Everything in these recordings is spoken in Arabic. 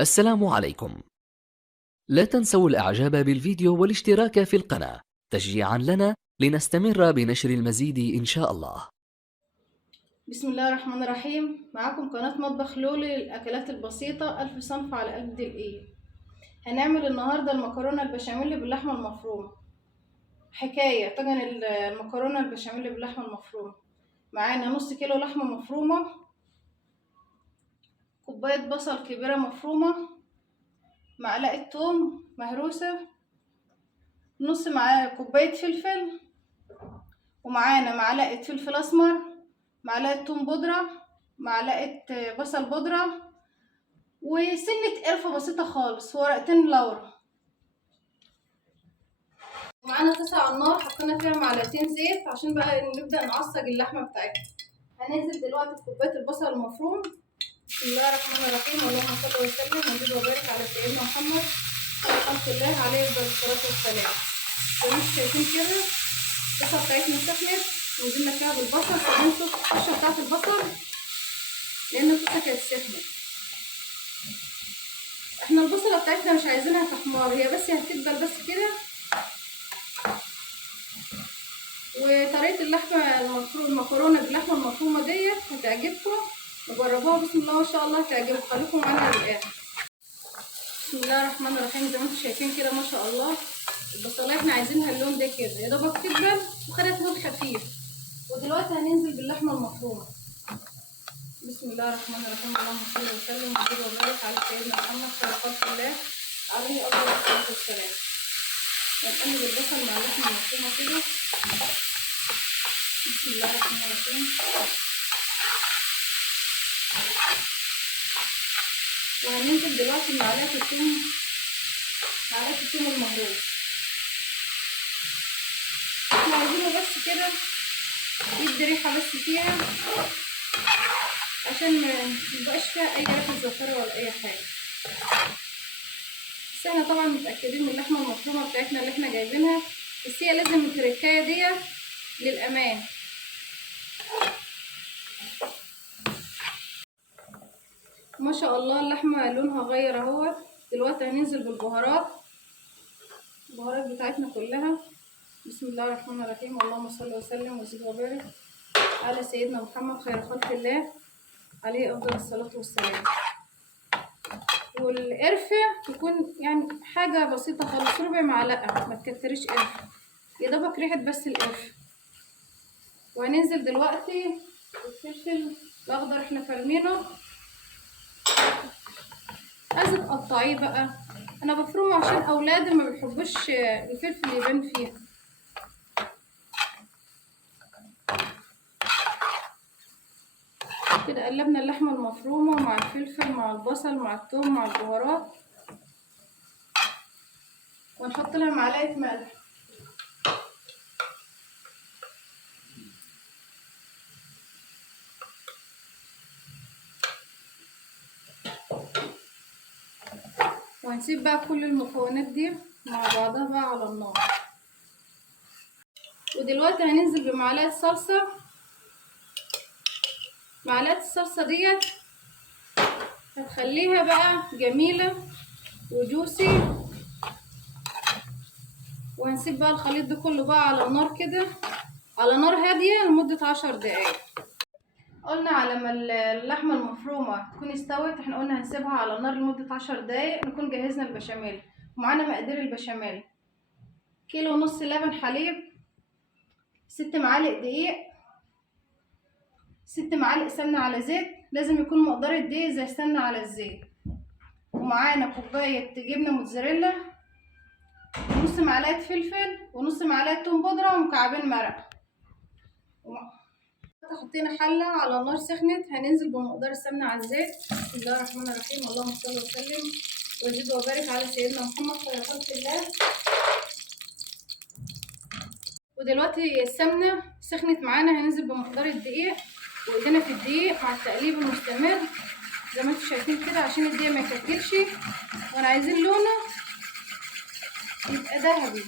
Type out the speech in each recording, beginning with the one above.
السلام عليكم. لا تنسوا الإعجاب بالفيديو والاشتراك في القناة تشجيعا لنا لنستمر بنشر المزيد إن شاء الله. بسم الله الرحمن الرحيم. معاكم قناة مطبخ لولي للأكلات البسيطة. ألف صنف على قلب دقيق. هنعمل النهاردة المكرونة البشاميل باللحمة المفرومة. حكاية طاجن المكرونة البشاميل باللحمة المفرومة. معانا نص كيلو لحمة مفرومة، كوباية بصل كبيرة مفرومة، معلقة توم مهروسة، نص كوباية فلفل، ومعانا معلقة فلفل أسمر، معلقة توم بودرة، معلقة بصل بودرة، وسنة قرفة بسيطة خالص، ورقتين لورا. معانا طاسة على النار حطينا فيها معلقتين زيت عشان بقى نبدأ نعصج اللحمة بتاعتنا. هننزل دلوقتي بكوباية البصل المفروم. بسم الله الرحمن الرحيم، اللهم صل وسلم وزد وبارك على سيدنا محمد خلق الله عليه افضل الصلاة والسلام. زي ما انتم شايفين كده الطاسة بتاعتنا سخنت ونزلنا فيها بالبصل. كمان القشرة بتاعت البصل لأن الطاسة كانت سخنة. احنا البصلة بتاعتنا مش عايزينها تحمر، هي بس هتدبل بس كده. وطريقة المكرونة باللحمة المفرومة ديت هتعجبكم، نجربوها بسم الله ما شاء الله هتعجبكم. خليكم معانا للآخر. بسم الله الرحمن الرحيم. زي ما انتم شايفين كده ما شاء الله البصلاية احنا عايزينها اللون ده كده يا دوبك تدبل وخدت لون خفيف. ودلوقتي هننزل باللحمة المفرومة. بسم الله الرحمن الرحيم، اللهم صل وسلم وزد وبارك على سيدنا محمد خير خلق الله عليه افضل الصلاة والسلام. هنقلب البصل مع اللحمة المفرومة كده. بسم الله الرحمن الرحيم. وهننزل دلوقتي بمعلقة الثوم المهروس. احنا عايزينه بس كده يدي ريحة بس فيها عشان ميبقاش فيها اي ريحة زفرة ولا اي حاجة. بس احنا طبعا متأكدين من اللحمة المفرومة بتاعتنا اللي احنا جايبينها، بس هي لازم التركاية ديت للأمان. ما شاء الله اللحمة لونها غير اهوت. دلوقتي هننزل بالبهارات، البهارات بتاعتنا كلها. بسم الله الرحمن الرحيم، اللهم صل وسلم وزد وبارك على سيدنا محمد خير خلق الله عليه افضل الصلاة والسلام. والقرفة تكون يعني حاجة بسيطة خالص، ربع معلقة، ما تكتريش قرفة، يا دوبك ريحة بس القرفة. وهننزل دلوقتي بالفلفل الاخضر احنا فرمينه. عايزة تقطعيه بقى، انا بفرمه عشان اولادي ما بيحبوش الفلفل يبان فيها. كده قلبنا اللحمة المفرومة مع الفلفل مع البصل مع الثوم مع البهارات، ونحط لها معلقة ملح. وهنسيب بقى كل المكونات دي مع بعضها بقى على النار. ودلوقتي هننزل بمعلقة صلصة. معلقة الصلصة ديت هتخليها بقى جميلة وجوسي. وهنسيب بقى الخليط ده كله بقى على النار كده، على نار هادية لمدة 10 دقايق. قلنا على ما اللحمة المفرومة تكون استوت، احنا قلنا هنسيبها على النار لمدة 10 دقايق نكون جهزنا البشاميل. ومعانا مقادير البشاميل: كيلو ونص لبن حليب، 6 معالق دقيق، 6 معالق سمنة على زيت، لازم يكون مقدار الدقيق زي السمنة على الزيت. ومعانا كوباية جبنة موتزاريلا، ونص معلقة فلفل، ونص معلقة توم بودرة، ومكعبين مرق. حطينا حلة على نار سخنت، هننزل بمقدار السمنة على الزيت. بسم الله الرحمن الرحيم، اللهم صل وسلم وزد وبارك على سيدنا محمد خير خلق الله. ودلوقتي السمنة سخنت معانا، هننزل بمقدار الدقيق وايدينا في الدقيق مع التقليب المستمر زي ما انتم شايفين كده عشان الدقيق ما يكتلش. وانا عايزين لونه يبقى ذهبي،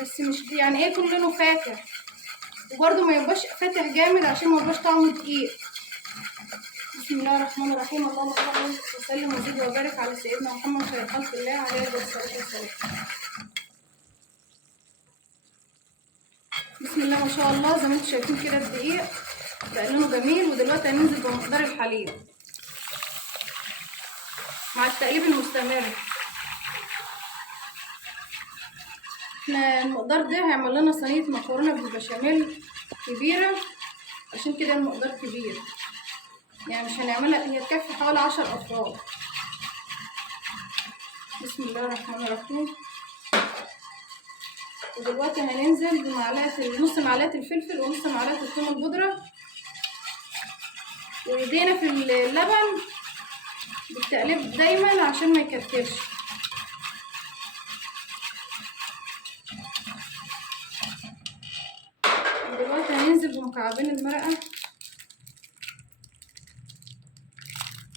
بس مش يعني ايه يكون لونه فاتح، وبرده ما يبقاش فاتح جامد عشان ما يبقاش طعمه دقيق. بسم الله الرحمن الرحيم، اللهم صل وسلم وزد وبارك على سيدنا محمد خير خلق الله عليه الصلاة والسلام. بسم الله ما شاء الله. زي ما انتم شايفين كده الدقيق بقى لونه جميل. ودلوقتي هننزل بمقدار الحليب مع التقليب المستمر. احنا المقدار ده هيعمل لنا صينية مكرونة بالبشاميل كبيرة، عشان كده المقدار كبير، يعني مش هنعملها، هي تكفي حوالي 10 أفراد. بسم الله الرحمن الرحيم. ودلوقتي هننزل بمعلقة نص معلقة الفلفل ونص معلقة الثوم البودرة، وايدينا في اللبن بالتقليب دايما عشان ما يكتلش. دلوقتي هننزل بمكعبين المرقة.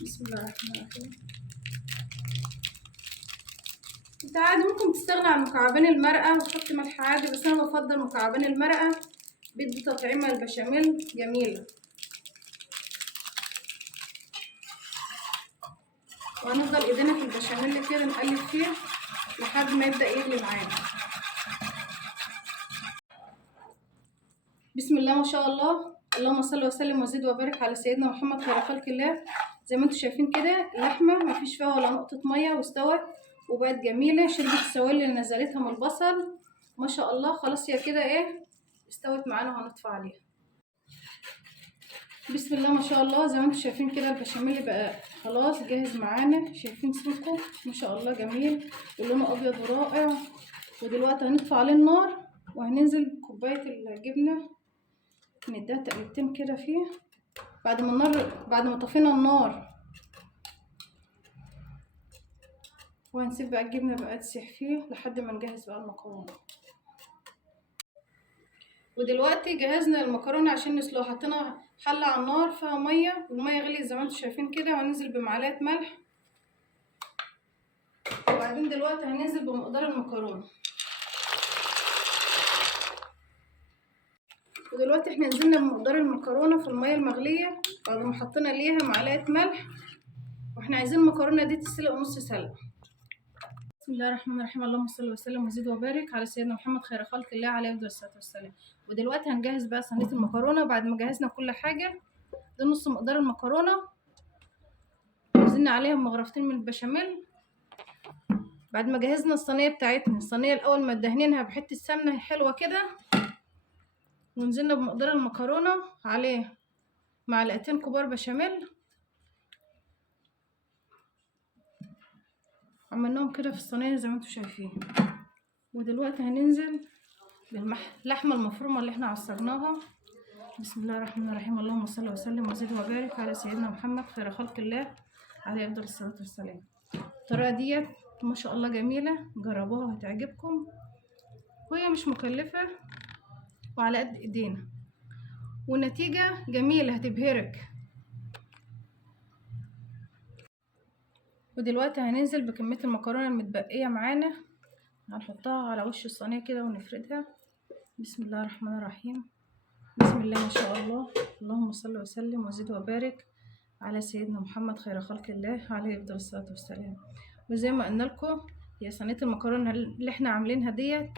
بسم الله الرحمن الرحيم. انت عادي ممكن تستغنى عن مكعبين المرقة وتحط ملح عادي، بس انا بفضل مكعبين المرقة، بدي تطعيمة البشاميل جميلة. وهنفضل ايدينا في البشاميل كده نقلب فيه لحد ما يبدأ يغلي معانا. بسم الله ما شاء الله. اللهم صل وسلم وزد وبارك على سيدنا محمد خير خلق الله. زي ما انتم شايفين كده اللحمه مفيش فيها ولا نقطه ميه، واستوت وبقت جميله، شربت السوائل اللي نزلتها من البصل ما شاء الله. خلاص هي كده ايه استوت معانا، وهنطفي عليها. بسم الله ما شاء الله. زي ما انتم شايفين كده البشاميل بقى خلاص جاهز معانا. شايفين سمكه ما شاء الله جميل ولونه ابيض ورائع. ودلوقتي هنطفي عليه النار وهننزل بكوبايه الجبنه، نديها تقلبتين كده فيه بعد ما طفينا النار، وهنسيب بقى الجبنه بقى تسيح فيه لحد ما نجهز بقى المكرونه. ودلوقتي جهزنا المكرونه عشان نسلقها. حطينا حله على النار فيها ميه، والميه غليت زي ما انتم شايفين كده، وهننزل بمعلقه ملح. وبعدين دلوقتي هننزل بمقدار المكرونه. ودلوقتي احنا نزلنا بمقدار المكرونه في الميه المغليه بعد ما حطينا ليها معلقه ملح، واحنا عايزين المكرونه دي تسلق نص سلقه. بسم الله الرحمن الرحيم. اللهم صل وسلم وزد وبارك على سيدنا محمد خير خلق الله عليه الصلاه والسلام. ودلوقتي هنجهز بقى صينيه المكرونه. بعد ما جهزنا كل حاجه، ده نص مقدار المكرونه، نزلنا عليها مغرفتين من البشاميل. بعد ما جهزنا الصينيه بتاعتنا، الصينيه الاول ما دهنينها بحته سمنه حلوه كده، ونزلنا بمقدار المكرونه عليه معلقتين كبار بشاميل، عملناهم كده في الصينيه زي ما انتم شايفين. ودلوقتي هننزل باللحمه المفرومه اللي احنا عصرناها. بسم الله الرحمن الرحيم. اللهم صل وسلم وزد وبارك على سيدنا محمد خير خلق الله عليه افضل الصلاه والسلام. الطريقه ديت ما شاء الله جميله، جربوها هتعجبكم، وهي مش مكلفه وعلى قد ايدينا، والنتيجه جميله هتبهرك. ودلوقتي هننزل بكميه المكرونه المتبقيه معانا، هنحطها على وش الصينيه كده ونفردها. بسم الله الرحمن الرحيم. بسم الله ما شاء الله. اللهم صل وسلم وزد وبارك على سيدنا محمد خير خلق الله عليه افضل الصلاه والسلام. وزي ما قلنا لكم، هي صينيه المكرونه اللي احنا عاملينها ديت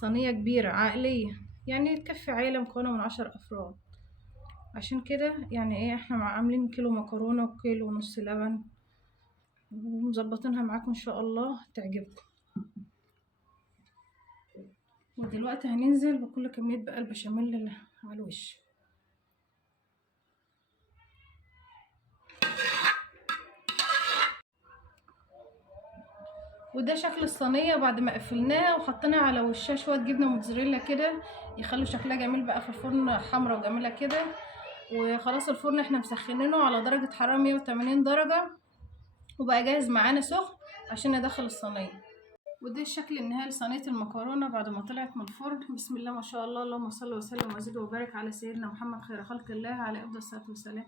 صينيه كبيره عائليه، يعني تكفي عائله مكونه من 10 افراد. عشان كده يعني ايه احنا عاملين كيلو مكرونه وكيلو ونص لبن، ومظبطينها معاكم ان شاء الله تعجبكم. ودلوقتي هننزل بكل كميه بقى البشاميل اللي على الوش. وده شكل الصينيه بعد ما قفلناها وحطينا على وشها شويه جبنه موتزاريلا كده، يخلوا شكلها جميل بقى في الفرن، حمرا وجميله كده. وخلاص الفرن احنا مسخنينه على درجه حراره 180 درجه، وبقى جاهز معانا سخن عشان ندخل الصينيه. وده الشكل النهائي لصينيه المكرونه بعد ما طلعت من الفرن. بسم الله ما شاء الله. اللهم صل وسلم وزد وبارك على سيدنا محمد خير خلق الله عليه افضل الصلاه والسلام.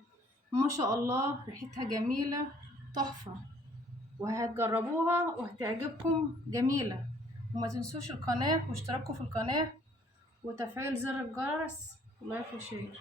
ما شاء الله ريحتها جميله تحفه، وهتجربوها وهتعجبكم جميله. وما تنسوش القناه واشتراككم في القناه وتفعيل زر الجرس ولايك وشير.